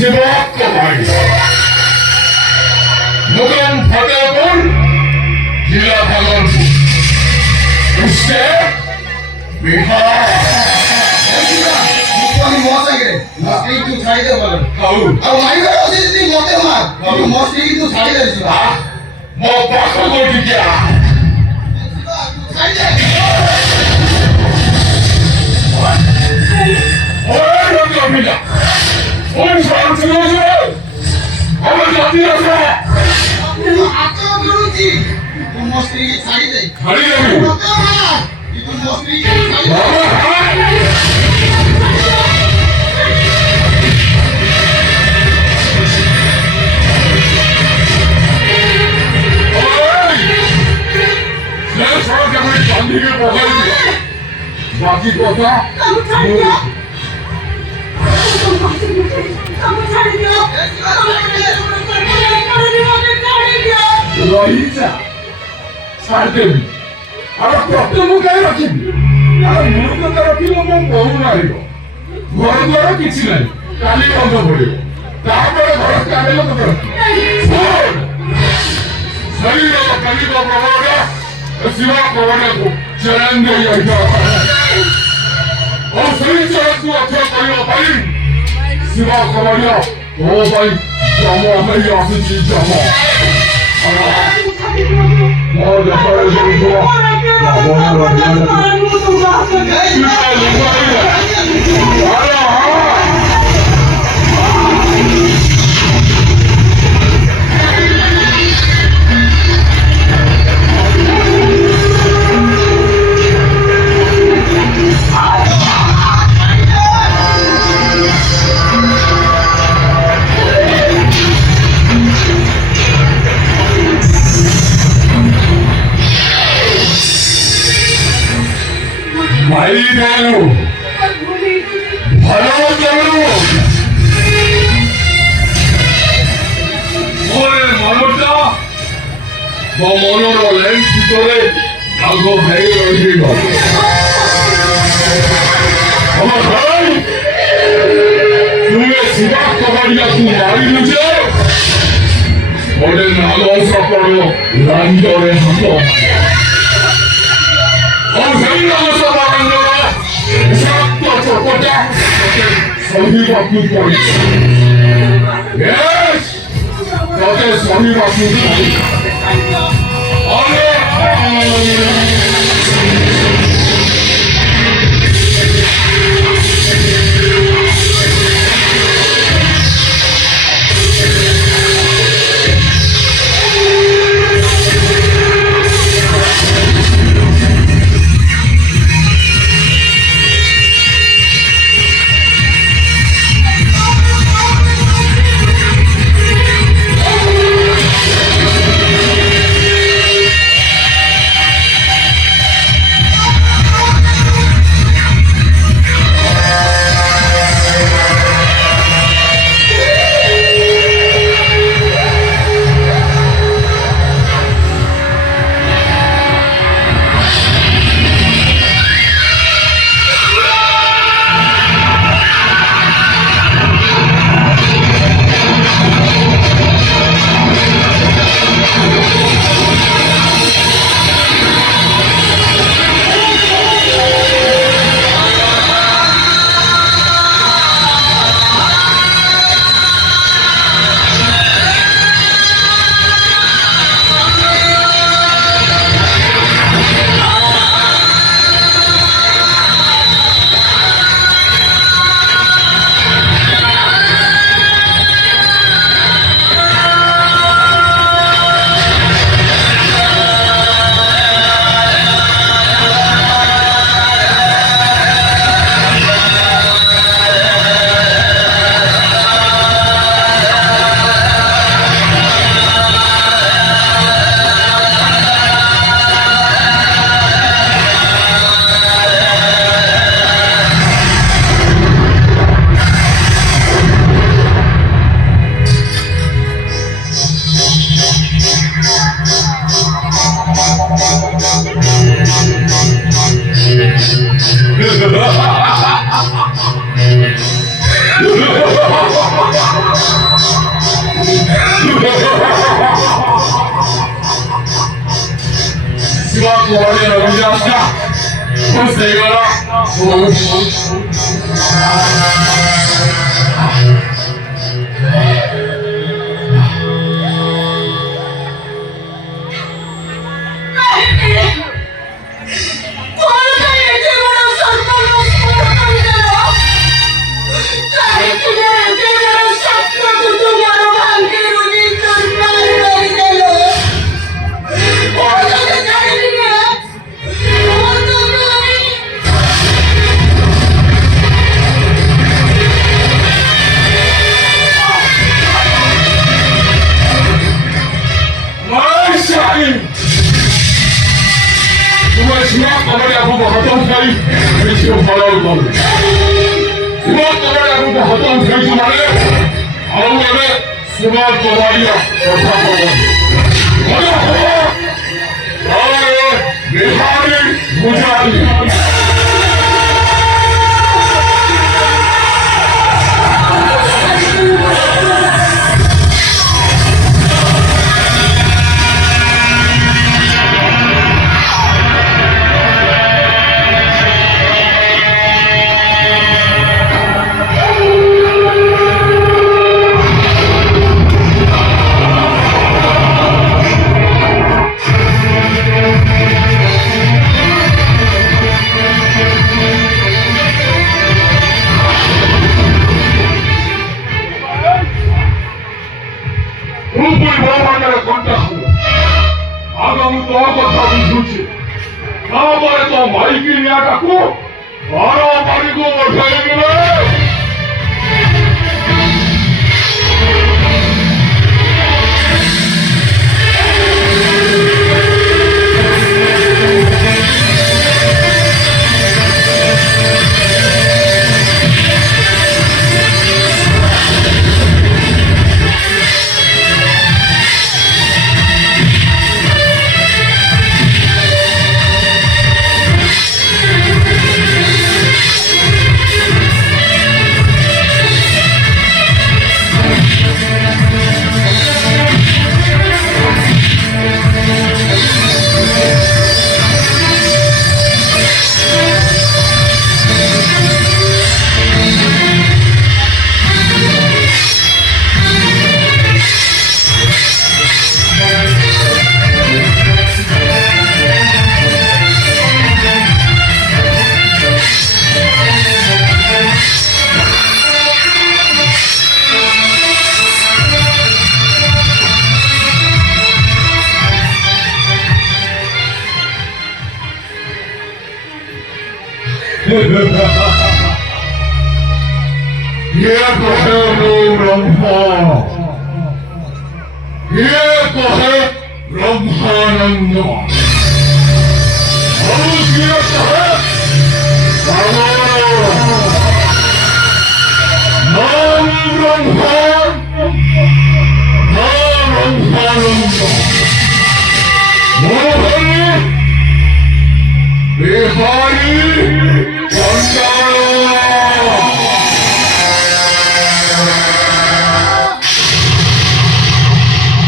শিবক ভাই মুকাম ফতেহপুর জেলা ভাগলপুর उसके बिहार আমি মশাই রে মশাই একটু ছাড়ি দে বলেন খাও আর মারি করে ওসে যদি মতে মার কিন্তু মশাই কিন্তু ছাড়ি দে দিবা মো পাখ কোটি কিয়া ছাড়ি দে ওরে রবিলা ওই শান্তি আছে আমার জাতি আছে আতো গুরুজি তুই মশাই কে ছাড়ি দে ছাড়ি দেবি মতে মার তুই মশাই কে ছাড়ি দে চান্দিকে পকাই দিল বাকি কথা রহিছা ছাড় দেবি আর ପ୍ରଥମ କାହିଁ ରଖିବି ଆଉ ମୁଁ ତ ରଖିବ ମୋ ବୋହୁ ମାରିବ ଘର ଦ୍ୱାର କିଛି ନାହିଁ କାଲି ବନ୍ଧ ପଡ଼ିବ ତାପରେ ଘର କାଢ଼ିବ ତ ଶରୀର କାଲିକ ପ୍ରଭାବରେ ଶିବ ପ୍ରଭାବକୁ ଚ୍ୟାଲେଞ୍ଜ ଦେଇଯାଇଛ ଓ ସେଇ ଚଳକୁ ଅକ୍ଷୟ କରିବା ପାଇଁ ଶିବ କବଳ ତୋ ପାଇଁ ଯମ ହେଇ ଆସୁଛି ଯମ ମୋ ଦେଶରେ ଯୋଉ ভাই গেল ভালো গেল মনের মনটা মনের লেন্স ভিতরে আগ হয়ে রইল আমার ভাই তুমি শিবা কবাড়িয়া তুমি মারিল যে ওদের নাগস পড়ো রাঞ্জরে হাত সেই নাগস পড়ো সত্য চোখটা সহি বাপু পড়ছে বেশ তাতে সহি বাপু 머리에 넘겨왔다. 보세요라. তোমার সীমা তোমার আবু হতম খাই বেশি ভালো বলবে সীমা তোমার আবু হতম খাই মানে আমাদের সীমা তোমারিয়া কথা বলবে বলো আরে বিহারি মুজারি আগামী তো কথা বুঝুছে তারপরে তো মাইকে নিয়ে ডাকো আরো বাড়িগো বসাই গেলে ये तो है ब्रह्मा ये तो है ब्रह्मानंद और ये तो है नाम ब्रह्मा नाम ब्रह्मानंद मनोहरी बिहारी